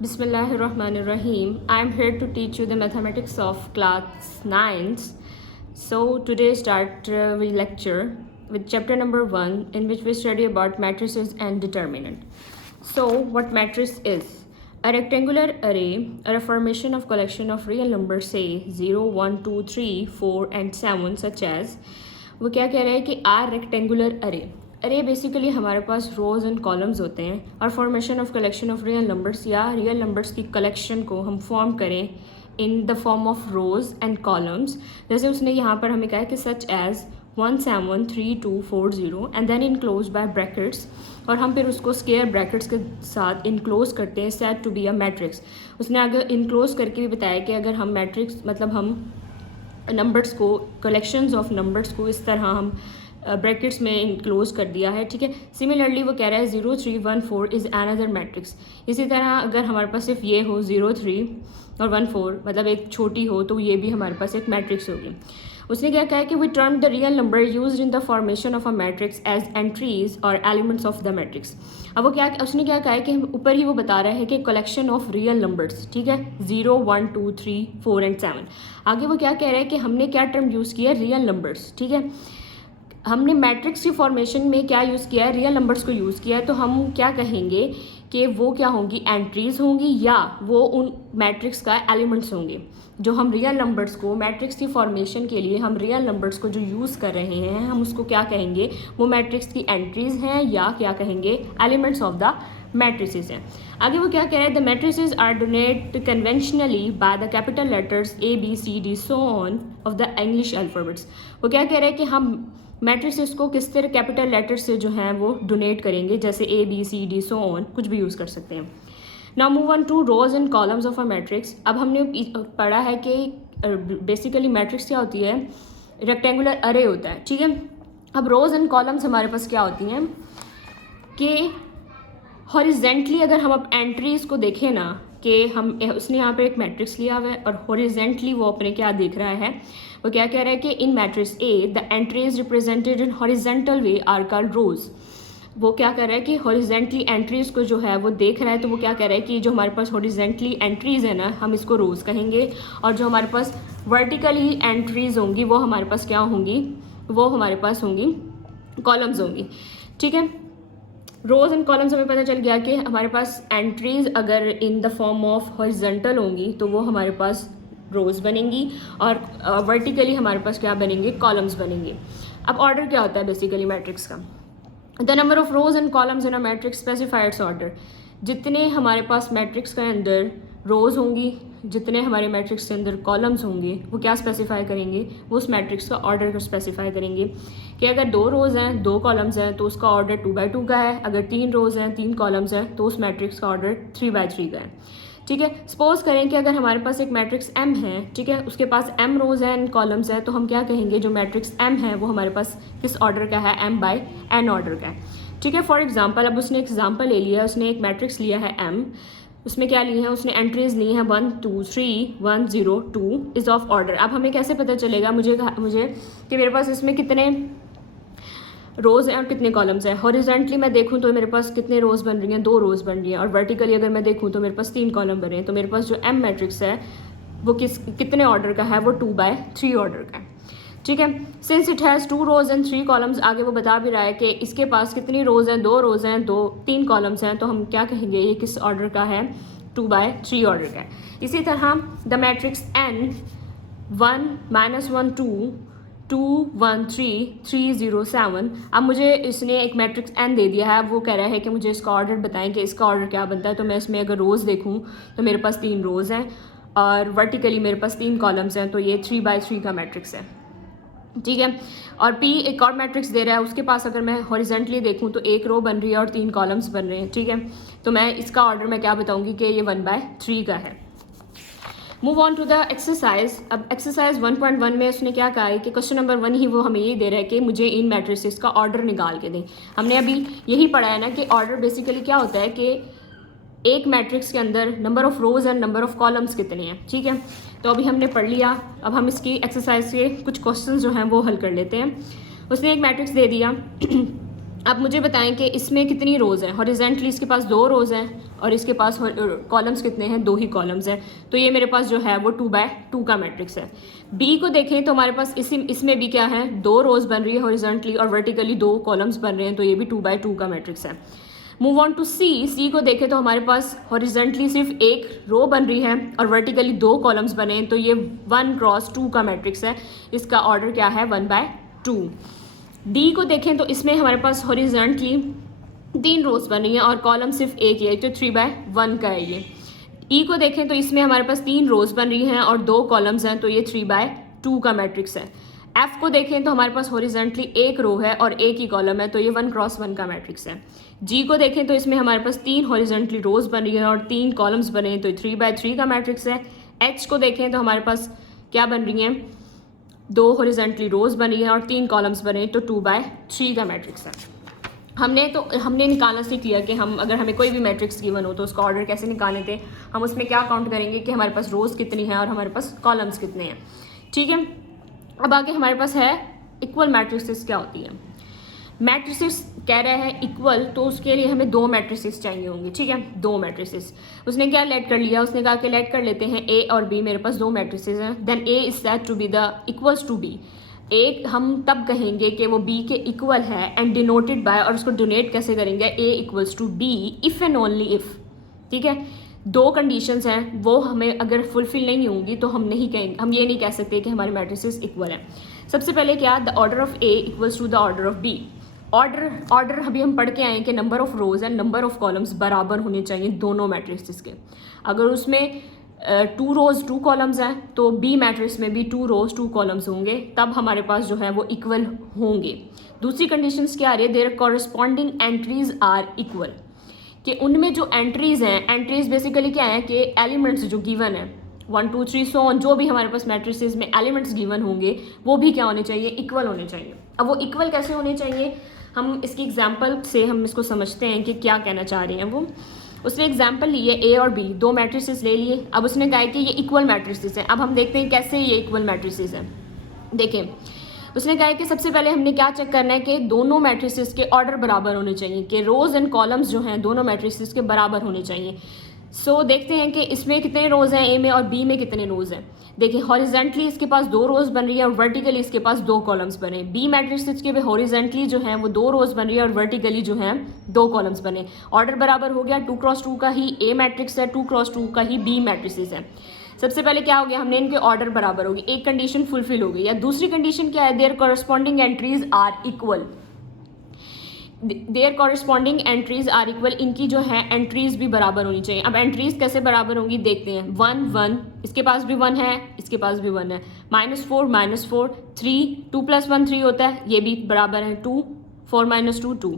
Bismillahirrahmanirrahim. I am here to teach you the mathematics of class 9th. So today start we lecture with chapter number 1, in which we study about matrices and determinant. So what matrix is? A rectangular array or a formation of collection of real numbers, say 0, 1, 2, 3, 4 and 7, such as, वो क्या कह रहा है कि are rectangular अरे basically हमारे पास रोज़ and columns होते हैं और formation of collection of real numbers या रियल नंबर्स की कलेक्शन को हम फॉर्म करें in the form of rows and columns. जैसे उसने यहाँ पर हमें कहा है कि such as 1 7 3 2 4 0 and then enclose by brackets, और हम फिर उसको स्क्वायर ब्रैकेट्स के साथ इनक्लोज करते हैं set to be a matrix. उसने अगर इनक्लोज करके भी बताया कि अगर हम मैट्रिक्स मतलब हम नंबर्स को कलेक्शंस ऑफ नंबर्स को इस तरह हम ब्रैकेट्स में इनक्लोज कर दिया है, ठीक है। सिमिलरली वो कह रहा है 0 3 1 4 इज़ अनदर मैट्रिक्स। इसी तरह अगर हमारे पास सिर्फ ये हो 0 3 और 1 4 मतलब एक छोटी हो तो ये भी हमारे पास एक मैट्रिक्स होगी। उसने क्या कहा है कि we term the real number used in the formation of a matrix as entries और एलिमेंट्स ऑफ द मैट्रिक्स। अब वो क्या उसने क्या कहा है कि ऊपर ही वो बता रहा है कि कलेक्शन ऑफ रियल नंबर्स, ठीक है, 0 1 2 3 4 एंड 7। आगे वो क्या कह रहा है कि हमने क्या टर्म यूज़ किया है, रियल नंबर्स, ठीक है। हमने मैट्रिक्स की फॉर्मेशन में क्या यूज़ किया है, रियल नंबर्स को यूज़ किया है, तो हम क्या कहेंगे कि वो क्या होंगी, एंट्रीज़ होंगी या वो उन मैट्रिक्स का एलिमेंट्स होंगे। जो हम रियल नंबर्स को मैट्रिक्स की फॉर्मेशन के लिए हम रियल नंबर्स को जो यूज़ कर रहे हैं हम उसको क्या कहेंगे, वो मैट्रिक्स की एंट्रीज़ हैं या क्या कहेंगे, एलिमेंट्स ऑफ द मैट्रिसेस हैं। आगे वो क्या कह रहे हैं, the matrices are denote conventionally by the capital letters ABCD so on of the English alphabets. वो क्या कह रहे हैं कि हम मैट्रिसेस को किस तरह कैपिटल लेटर्स से जो हैं वो डोनेट करेंगे, जैसे ABCD सो ऑन कुछ भी यूज़ कर सकते हैं। Now move on to rows and columns of a matrix. अब हमने पढ़ा है कि बेसिकली मैट्रिक्स क्या होती है, रेक्टेंगुलर अरे होता है, ठीक है। अब रोज एंड कॉलम्स हमारे पास क्या होती हैं कि हॉरिजेंटली अगर हम अब एंट्रीज को देखें ना कि हम उसने यहाँ पर एक मैट्रिक्स लिया हुआ है और हॉरिजेंटली वो अपने क्या देख रहा है, वो क्या कह रहा है कि in matrix A the entries represented in horizontal way are called rows. वो क्या कर रहा है कि हॉरिजेंटली एंट्रीज को जो है वो देख रहा है, तो वो क्या कह रहा है कि जो हमारे पास हॉरिजेंटली एंट्रीज है ना हम इसको रोज कहेंगे, और जो हमारे पास वर्टिकली एंट्रीज होंगी वो हमारे पास क्या होंगी, वो हमारे पास होंगी कॉलम्स होंगी, ठीक है। रोज एंड कॉलम्स हमें पता चल गया कि हमारे पास एंट्रीज अगर इन द फॉर्म ऑफ हॉरिजेंटल होंगी तो वो हमारे पास रोज बनेंगी और वर्टिकली हमारे पास क्या बनेंगे, कॉलम्स बनेंगे। अब ऑर्डर क्या होता है बेसिकली मैट्रिक्स का, the number of rows and columns in a matrix specifies order. जितने हमारे पास मैट्रिक्स के अंदर रोज होंगी, जितने हमारे मैट्रिक्स के अंदर कॉलम्स होंगे, वो क्या स्पेसिफाई करेंगे, वो उस मैट्रिक्स का ऑर्डर को स्पेसिफाई करेंगे कि अगर 2 रोज़ हैं 2 कॉलम्स हैं तो उसका ऑर्डर 2 by 2 का है, अगर 3 रोज़ हैं 3 कॉलम्स हैं तो उस मैट्रिक्स का ऑर्डर 3 by 3 का है, ठीक है। सपोज करें कि अगर हमारे पास एक मैट्रिक्स M है, ठीक है, उसके पास M रोज़ हैं एंड कॉलम्स हैं, तो हम क्या कहेंगे, जो मैट्रिक्स M है वो हमारे पास किस ऑर्डर का है, M by N ऑर्डर का है, ठीक है। फॉर एग्जांपल अब उसने एग्जांपल ले लिया, उसने एक मैट्रिक्स लिया है M, उसमें क्या लिए हैं, उसने एंट्रीज ली हैं 1 2 3 1 0 2 इज़ ऑफ ऑर्डर। अब हमें कैसे पता चलेगा मुझे कि मेरे पास इसमें कितने रोज़ हैं और कितने कॉलम्स हैं। हॉरिजेंटली मैं देखूं तो मेरे पास कितने रोज़ बन रही हैं, 2 रोज़ बन रही हैं, और वर्टिकली अगर मैं देखूं तो मेरे पास 3 कॉलम बन रहे हैं। तो मेरे पास जो M मैट्रिक्स है वो कितने ऑर्डर का है, वो 2 by 3 ऑर्डर का है, ठीक है। Since it has 2 rows and 3 columns, आगे वो बता भी रहा है कि इसके पास कितनी रोज़ हैं, 2 रोज़ हैं 3 कॉलम्स हैं, तो हम क्या कहेंगे ये किस ऑर्डर का है, 2 by 3 ऑर्डर का है। इसी तरह द मैट्रिक्स N 1 -1 2 2 1 3 3 0 7। अब मुझे इसने एक मैट्रिक्स N दे दिया है, वो कह रहा है कि मुझे इसका ऑर्डर बताएं कि इसका ऑर्डर क्या बनता है। तो मैं इसमें अगर रोज़ देखूं तो मेरे पास 3 रोज़ हैं और वर्टिकली मेरे पास 3 कॉलम्स हैं, तो ये 3 by 3 का मैट्रिक्स है, ठीक है। और P एक और मैट्रिक्स दे रहा है, उसके पास अगर मैं हॉरिजेंटली देखूं तो 1 रो बन रही है और 3 कॉलम्स बन रहे हैं, ठीक है। तो मैं इसका ऑर्डर मैं क्या बताऊंगी कि ये 1 by 3 का है। Move on to the exercise. अब एक्सरसाइज 1.1 में उसने क्या कहा है कि क्वेश्चन नंबर 1 ही वो हमें ये दे रहा है कि मुझे इन मैट्रिसेस का ऑर्डर निकाल के दें। हमने अभी यही पढ़ा है ना कि ऑर्डर बेसिकली क्या होता है कि एक मैट्रिक्स के अंदर number of rows and number of columns कितने हैं, ठीक है। तो अभी हमने पढ़ लिया, अब हम इसकी एक्सरसाइज के कुछ क्वेश्चन जो हैं वो हल कर लेते हैं। उसने एक मैट्रिक्स दे दिया अब मुझे बताएं कि इसमें कितनी रोज़ हैं। हॉरिजेंटली इसके पास 2 रोज़ हैं और इसके पास कॉलम्स कितने हैं, 2 ही कॉलम्स हैं, तो ये मेरे पास जो है वो 2x2 का मैट्रिक्स है। बी को देखें तो हमारे पास इसमें भी क्या है, 2 रोज बन रही है हॉरिजॉन्टली और वर्टिकली 2 कॉलम्स बन रहे हैं, तो ये भी 2x2 का मैट्रिक्स है। मूव ऑन टू सी को देखें तो हमारे पास हॉरिजॉन्टली सिर्फ 1 रो बन रही है और वर्टिकली 2 कॉलम्स बने हैं, तो ये 1x2 का मैट्रिक्स है, इसका ऑर्डर क्या है 1/2। डी को देखें तो इसमें हमारे पास हॉरिजॉन्टली 3 रोज बन रही हैं और कॉलम सिर्फ 1 ही है, तो 3/1 का है ये। ई को देखें तो इसमें हमारे पास 3 रोज बन रही हैं और 2 कॉलम्स हैं, तो ये 3/2 का मैट्रिक्स है। एफ को देखें तो हमारे पास हॉरिजॉन्टली 1 रो है और 1 ही कॉलम है, तो ये 1x1 का मैट्रिक्स है। जी को देखें तो इसमें हमारे पास 3 हॉरिजॉन्टली रोज बन रही है और 3 कॉलम्स बने हैं, तो 3/3 का मैट्रिक्स है। एच को देखें तो हमारे पास क्या बन रही हैं, 2 हॉरिजॉन्टली रोज बन रही है और 3 कॉलम्स बने हैं, तो 2/3 का मैट्रिक्स है। हमने निकालना सीख लिया कि हम अगर हमें कोई भी मैट्रिक्स गिवन हो तो उसका ऑर्डर कैसे निकालने थे, हम उसमें क्या काउंट करेंगे कि हमारे पास रोज कितनी है और हमारे पास कॉलम्स कितने हैं। ठीक है, अब आगे हमारे पास है इक्वल मैट्रिसेस क्या होती है। मैट्रिसेस कह रहे हैं इक्वल, तो उसके लिए हमें 2 मैट्रिसेस चाहिए होंगे। ठीक है, 2 मैट्रिसेस उसने क्या लेट कर लिया, उसने कहा कि लेट कर लेते हैं ए और बी, मेरे पास 2 मैट्रिसेस हैं, then A is said to be the equals to B. एक हम तब कहेंगे कि वो बी के इक्वल है एंड डिनोटेड बाय, और उसको डोनेट कैसे करेंगे, A equals to B if and only if. ठीक है, 2 कंडीशंस हैं, वो हमें अगर फुलफिल नहीं होंगी तो हम नहीं कहेंगे, हम ये नहीं कह सकते कि हमारे मैट्रिसेस इक्वल हैं। सबसे पहले क्या, the order of A equals to the order of B. Order अभी हम पढ़ के आए कि number of rows and number of columns बराबर होने चाहिए दोनों मैट्रिक्स के। अगर उसमें 2 रोज 2 कॉलम्स हैं तो बी मैट्रिक्स में भी 2 रोज 2 कॉलम्स होंगे, तब हमारे पास जो है वो इक्वल होंगे। दूसरी कंडीशंस क्या आ रही है, their corresponding entries are equal, कि उनमें जो एंट्रीज हैं, एंट्रीज बेसिकली क्या है कि एलिमेंट्स जो गिवन है 1 2 3 सो ऑन, जो भी हमारे पास मैट्रिसेस में एलिमेंट्स गिवन होंगे वो भी क्या होने चाहिए, इक्वल होने चाहिए। अब वो इक्वल कैसे होने चाहिए, हम इसकी एग्जाम्पल से हम इसको समझते हैं कि क्या कहना चाह रहे हैं वो। उसने एग्जाम्पल ली है ए और बी, 2 मैट्रिसेस ले लिए, अब उसने कहा कि ये इक्वल मैट्रिसेस हैं। अब हम देखते हैं कैसे ये इक्वल मैट्रिसेस हैं। देखें, उसने कहा कि सबसे पहले हमने क्या चेक करना है कि दोनों मैट्रिसेस के ऑर्डर बराबर होने चाहिए, कि रोज एंड कॉलम्स जो हैं दोनों मैट्रिसेस के बराबर होने चाहिए। सो देखते हैं कि इसमें कितने रोज हैं ए में और बी में कितने रोज हैं। देखिए, हॉरिजेंटली इसके पास 2 रोज बन रही है और वर्टिकली इसके पास 2 कॉलम्स बने। बी मैट्रिक्स के भी हॉरिजेंटली जो है वो 2 रोज बन रही है और वर्टिकली जो है 2 कॉलम्स बने। ऑर्डर बराबर हो गया, 2x2 का ही ए मैट्रिक्स है, 2x2 का ही बी मैट्रिसेस है। सबसे पहले क्या हो गया, हमने इनके ऑर्डर बराबर हो गए, एक कंडीशन फुलफिल हो गई। या दूसरी कंडीशन क्या है, their corresponding entries are equal. Their corresponding entries are equal, इनकी जो है एंट्रीज भी बराबर होनी चाहिए। अब एंट्रीज कैसे बराबर होंगी देखते हैं। 1 1, इसके पास भी 1 है, इसके पास भी 1 है। -4 -4, 3 2 + 1 3 होता है, ये भी बराबर है। 2 4 - 2 2।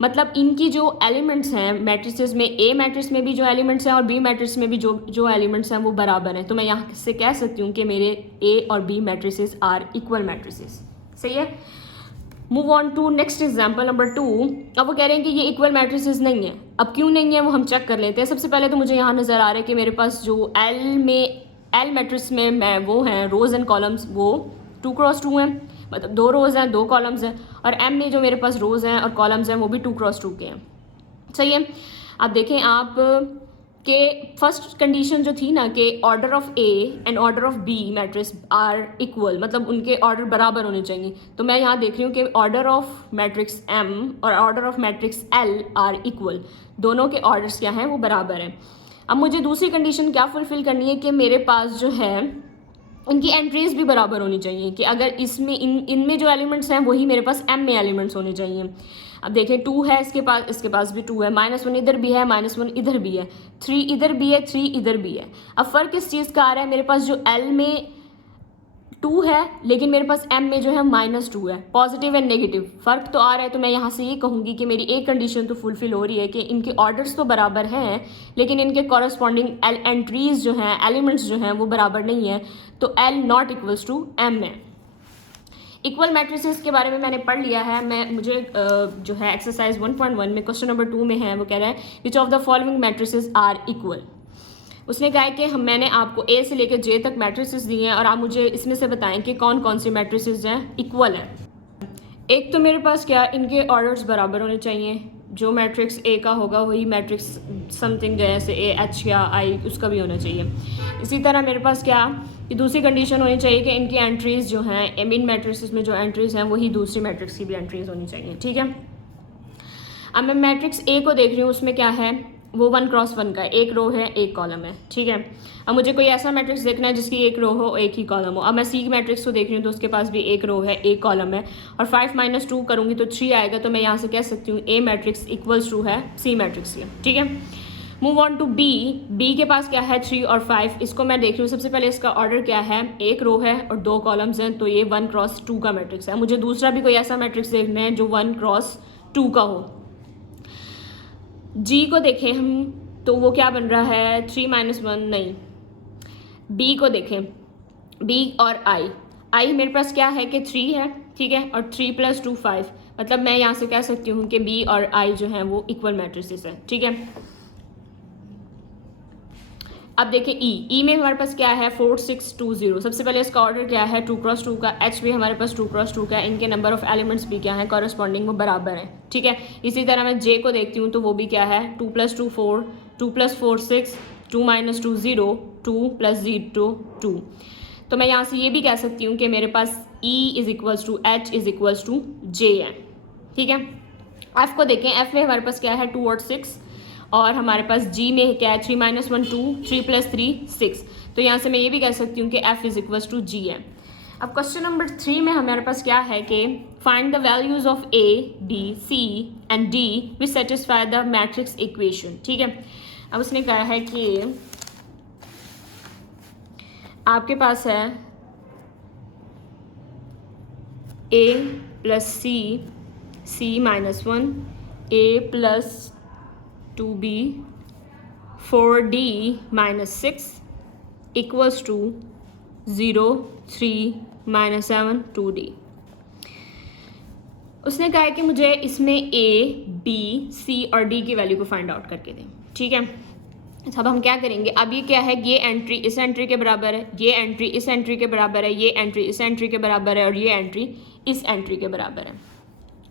मतलब इनकी जो एलिमेंट्स हैं मैट्रिसेस में, ए मैट्रिक्स में भी जो एलिमेंट्स हैं और बी मैट्रिक्स में भी जो एलिमेंट्स हैं वो बराबर हैं। तो मैं यहाँ से कह सकती हूँ कि मेरे ए और B matrices are equal matrices. सही है। Move on to next example number 2। अब वो कह रहे हैं कि ये इक्वल मैट्रिसेस नहीं है। अब क्यों नहीं है वो हम चेक कर लेते हैं। सबसे पहले तो मुझे यहाँ नज़र आ रहा है कि मेरे पास जो एल मैट्रिक्स में मैं वो हैं रोज एंड कॉलम्स, वो 2x2 हैं, मतलब 2 रोज हैं 2 कॉलम्स हैं। और एम में जो मेरे पास रोज हैं और कॉलम्स हैं वो भी 2x2 के हैं। सही है। अब देखें आप कि फर्स्ट कंडीशन जो थी ना कि order of A and order of B matrix are equal, मतलब उनके ऑर्डर बराबर होने चाहिए। तो मैं यहाँ देख रही हूँ कि ऑर्डर ऑफ मैट्रिक्स एम और order of matrix L are equal, दोनोों के ऑर्डर्स क्या हैं वो बराबर हैं। अब मुझे दूसरी कंडीशन क्या फुलफिल करनी है कि मेरे पास जो है इनकी एंट्रीज भी बराबर होनी चाहिए, कि अगर इसमें इनमें जो एलिमेंट्स हैं वही मेरे पास एम में एलिमेंट्स होने चाहिए। अब देखें 2 है इसके पास भी 2 है, -1 इधर भी है, -1 इधर भी है, 3 इधर भी है, 3 इधर भी है। अब फ़र्क किस चीज़ का आ रहा है, मेरे पास जो एल में 2 है लेकिन मेरे पास एम में जो है -2 है। पॉजिटिव एंड नेगेटिव फ़र्क तो आ रहा है। तो मैं यहाँ से ये कहूँगी कि मेरी एक कंडीशन तो फुलफिल हो रही है कि इनके ऑर्डर्स तो बराबर हैं लेकिन इनके कॉरस्पॉन्डिंग एंट्रीज जो हैं, एलिमेंट्स जो हैं वो बराबर नहीं है। तो L not equals to M है। इक्वल मैट्रिसेस के बारे में मैंने पढ़ लिया है। मुझे जो है एक्सरसाइज 1.1 में क्वेश्चन नंबर 2 में है, वो कह रहा है which of the following matrices are equal. उसने कहा है कि मैंने आपको ए से लेकर जे तक मैट्रिसेस दिए हैं और आप मुझे इसमें से बताएं कि कौन कौन सी मैट्रिसेस हैं इक्वल हैं। एक तो मेरे पास क्या, इनके ऑर्डर्स बराबर होने चाहिए, जो मैट्रिक्स ए का होगा वही मैट्रिक्स समथिंग जैसे ए एच या आई उसका भी होना चाहिए। इसी तरह मेरे पास क्या कि दूसरी कंडीशन होनी चाहिए कि इनकी एंट्रीज़ जो हैं इन मैट्रिक्स में जो एंट्रीज़ हैं वही दूसरी मैट्रिक्स की भी एंट्रीज़ होनी चाहिए। ठीक है, अब मैं मैट्रिक्स ए को देख रही हूँ, उसमें क्या है वो 1 क्रॉस 1 का है, एक रो है एक कॉलम है। ठीक है, अब मुझे कोई ऐसा मैट्रिक्स देखना है जिसकी एक रो हो एक ही कॉलम हो। अब मैं सी मैट्रिक्स को देख रही हूँ तो उसके पास भी एक रो है एक कॉलम है और 5 - 2 करूँगी तो 3 आएगा। तो मैं यहाँ से कह सकती हूँ ए मैट्रिक्स इक्वल्स टू है सी मैट्रिक्स के। ठीक है, move on to B. B के पास क्या है 3 और 5। इसको मैं देख रही हूँ, सबसे पहले इसका ऑर्डर क्या है, एक रो है और 2 कॉलम्स हैं, तो ये 1 क्रॉस 2 का मैट्रिक्स है। मुझे दूसरा भी कोई ऐसा मैट्रिक्स देखना है जो 1 क्रॉस 2 का हो। जी को देखें हम तो वो क्या बन रहा है 3 - 1 नहीं। बी को देखें, बी और आई मेरे पास क्या है कि 3 है। ठीक है, और 3 + 2 5, मतलब मैं यहाँ से कह सकती हूँ कि बी और आई जो हैं वो इक्वल मैट्रिसेस हैं। ठीक है, अब देखें ई में हमारे पास क्या है 4 6 2 0। सबसे पहले इसका ऑर्डर क्या है 2 क्रॉस 2 का। एच भी हमारे पास 2 क्रॉस 2 का है, इनके नंबर ऑफ एलिमेंट्स भी क्या है कॉरस्पॉन्डिंग वो बराबर है। ठीक है, इसी तरह मैं जे को देखती हूँ तो वो भी क्या है 2 + 2 4, 2 + 4 6, 2 - 2 0, 2 + 0 2। तो मैं यहाँ से ये भी कह सकती हूँ कि मेरे पास E is equals to H is equals to J है। ठीक है, एफ को देखें, एफ में हमारे पास क्या है 2 और 6 और हमारे पास जी में क्या है 3 - 1 2, 3 + 3 6। तो यहाँ से मैं ये भी कह सकती हूँ कि एफ इज इक्वल्स टू जी है। अब क्वेश्चन नंबर 3 में हमारे पास क्या है कि find the values of A B C and D which satisfy the matrix equation. ठीक है, अब उसने कहा है कि आपके पास है a + c, c - 1, a + 2b, 4d - 6 equals to 0 3 - 7 2d। उसने कहा है कि मुझे इसमें a b c और d की वैल्यू को फाइंड आउट करके दें। ठीक है, अब हम क्या करेंगे, अब ये क्या है ये एंट्री इस एंट्री के बराबर है, ये एंट्री इस एंट्री के बराबर है, ये एंट्री इस एंट्री के बराबर है और ये एंट्री इस एंट्री के बराबर है।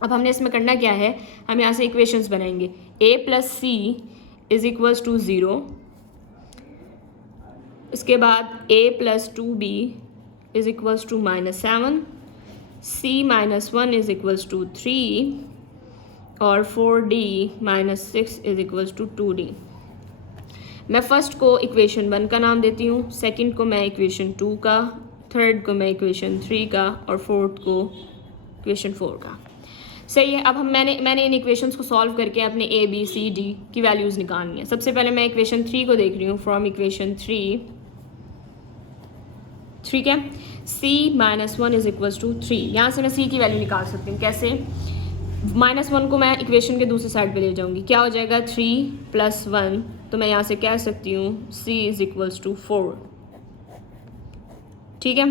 अब हमने इसमें करना क्या है, हम यहाँ से इक्वेशंस बनाएंगे। a + c is equals to 0, इसके बाद a + 2b is equals to -7, c - 1 is equals to 3 और 4d - 6 is equals to 2d। मैं फर्स्ट को इक्वेशन 1 का नाम देती हूँ, सेकंड को मैं इक्वेशन 2 का, थर्ड को मैं इक्वेशन 3 का और फोर्थ को इक्वेशन 4 का। सही है, अब मैंने इन इक्वेशंस को सॉल्व करके अपने ए बी सी डी की वैल्यूज़ निकालनी है। सबसे पहले मैं इक्वेशन 3 को देख रही हूँ, फ्रॉम इक्वेशन 3। ठीक है, c - 1 इज इक्वल्स टू 3। यहाँ से मैं c की वैल्यू निकाल सकती हूँ। कैसे, -1 को मैं इक्वेशन के दूसरी साइड पे ले जाऊँगी, क्या हो जाएगा 3 + 1, तो मैं यहाँ से कह सकती हूँ c इज इक्वल्स टू 4। ठीक है,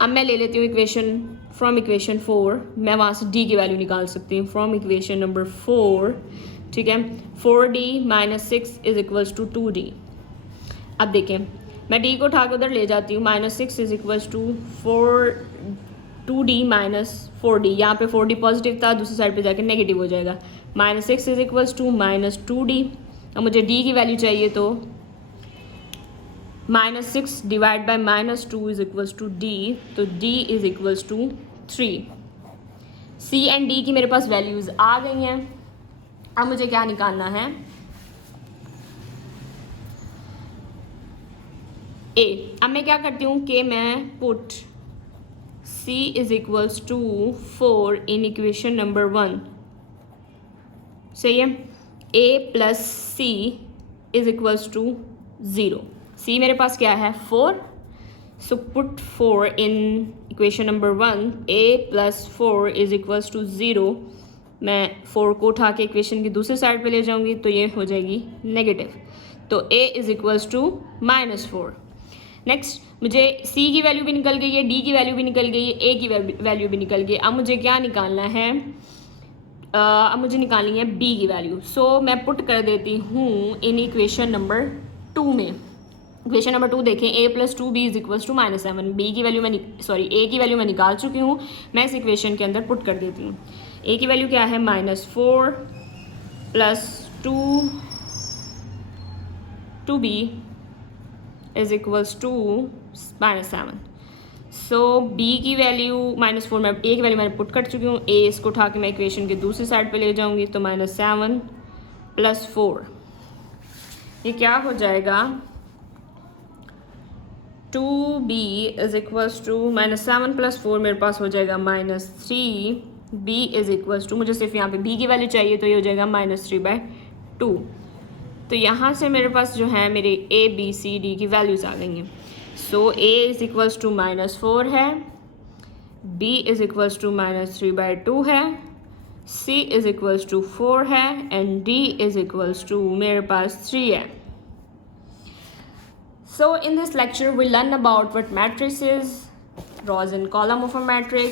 अब मैं ले लेती हूँ इक्वेशन फ्रॉम इक्वेशन 4, मैं वहाँ से d की वैल्यू निकाल सकती हूँ फ्रॉम इक्वेशन नंबर 4। ठीक है, 4d - 6 is equals to 2d। अब देखें, मैं d को उठा के उधर ले जाती हूँ, -6 is equals to 2d - 4d। यहाँ पे 4d पॉजिटिव था, दूसरी साइड पे जाके नेगेटिव हो जाएगा। -6 इज इक्वल्स टू -2d। अब मुझे d की वैल्यू चाहिए तो -6 divide by -2 is equals to d, तो d is equals to 3। c and d की मेरे पास वैल्यूज़ आ गई हैं। अब मुझे क्या निकालना है, a। अब मैं क्या करती हूँ कि मैं put c is equals to 4 in equation number 1। सही है, a + c is equals to 0। c मेरे पास क्या है 4, so put 4 in equation number 1। a + 4 is equals to 0। मैं 4 को उठा के इक्वेशन की दूसरी साइड पे ले जाऊंगी तो ये हो जाएगी नेगेटिव, तो a is equals to -4। Next, मुझे c की वैल्यू भी निकल गई है, d की वैल्यू भी निकल गई है, a की वैल्यू भी निकल गई। अब मुझे क्या निकालना है, अब मुझे निकालनी है b की वैल्यू। सो मैं पुट कर देती हूँ इन इक्वेशन नंबर 2 में। इक्वेशन नंबर 2 देखें, a + 2b is equals to -7। b की वैल्यू a की वैल्यू मैं निकाल चुकी हूँ, मैं इस इक्वेशन के अंदर पुट कर देती हूँ। a की वैल्यू क्या है -4, plus 2b is equals to -7। So b की वैल्यू -4 में a की वैल्यू मैंने पुट कर चुकी हूँ। a इसको उठा के मैं इक्वेशन के दूसरी साइड पे ले जाऊँगी तो -7 + 4 ये क्या हो जाएगा 2b इज इक्वल्स टू -7 + 4 मेरे पास हो जाएगा -3b इज इक्वल्स टू, मुझे सिर्फ यहाँ पे b की वैल्यू चाहिए तो ये हो जाएगा -3/2। तो यहाँ से मेरे पास जो है मेरे a b c d की वैल्यूज़ आ गई हैं। सो a इज इक्वल्स टू -4 है, b इज इक्वल्स टू -3/2 है, c इज इक्वल्स टू 4 है and d is equals to मेरे पास 3 है। So in this lecture we learn about what matrix is, rows and column of a matrix,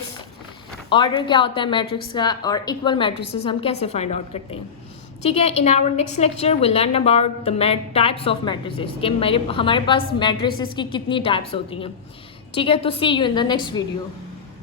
order क्या होता है matrix का और इक्वल मैट्रिसेस हम कैसे फाइंड आउट करते हैं। ठीक है, in our next lecture we learn about the types of matrices कि हमारे पास मैट्रिसेस की कितनी टाइप्स होती हैं। ठीक है, तो see you in the next video.